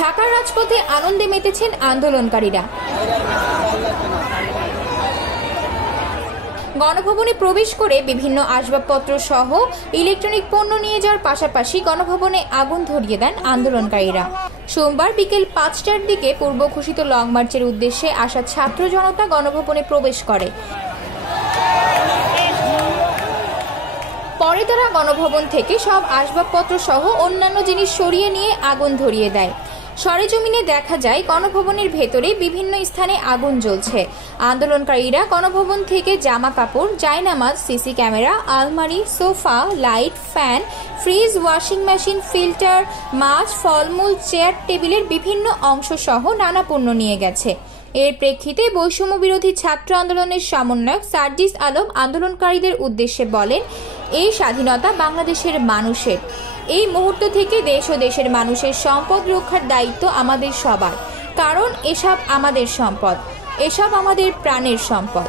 ঢাকার রাজপথে আনন্দে মেতেছেন আন্দোলনকারীরা। গণভবনে প্রবেশ করে বিভিন্ন আসবাবপত্র সহ ইলেকট্রনিক পণ্য নিয়ে যাওয়ার পাশাপাশি গণভবনে আগুন ধরিয়ে দেন আন্দোলনকারীরা। সোমবার বিকেল ৫টার দিকে পূর্ব ঘোষিত লং মার্চের উদ্দেশ্যে আসা ছাত্র জনতা গণভবনে প্রবেশ করে। পরে তারা গণভবন থেকে সব আসবাবপত্র সহ অন্যান্য জিনিস সরিয়ে নিয়ে আগুন ধরিয়ে দেয়। সরেজমিনে দেখা যায় গণভবনের ভেতরে বিভিন্ন স্থানে আগুন জ্বলছে। আন্দোলনকারীরা গণভবন থেকে জামা কাপড়, জায়নামাজ, সিসি ক্যামেরা, আলমারি, sofa, light, fan, fridge, washing machine, filter, মাছ, ফলমূল, চেয়ার টেবিলের বিভিন্ন অংশ সহ নানা পণ্য নিয়ে গেছে। এর প্রেক্ষিতে বৈষম্য বিরোধী ছাত্র আন্দোলনের সমন্বয়ক সার্জিস আলম আন্দোলনকারীদের উদ্দেশ্যে বলেন, এই স্বাধীনতা বাংলাদেশের মানুষের। এই মুহূর্ত থেকে দেশ ও দেশের মানুষের সম্পদ রক্ষার দায়িত্ব আমাদের সবার, কারণ এসব আমাদের সম্পদ, এসব আমাদের প্রাণের সম্পদ।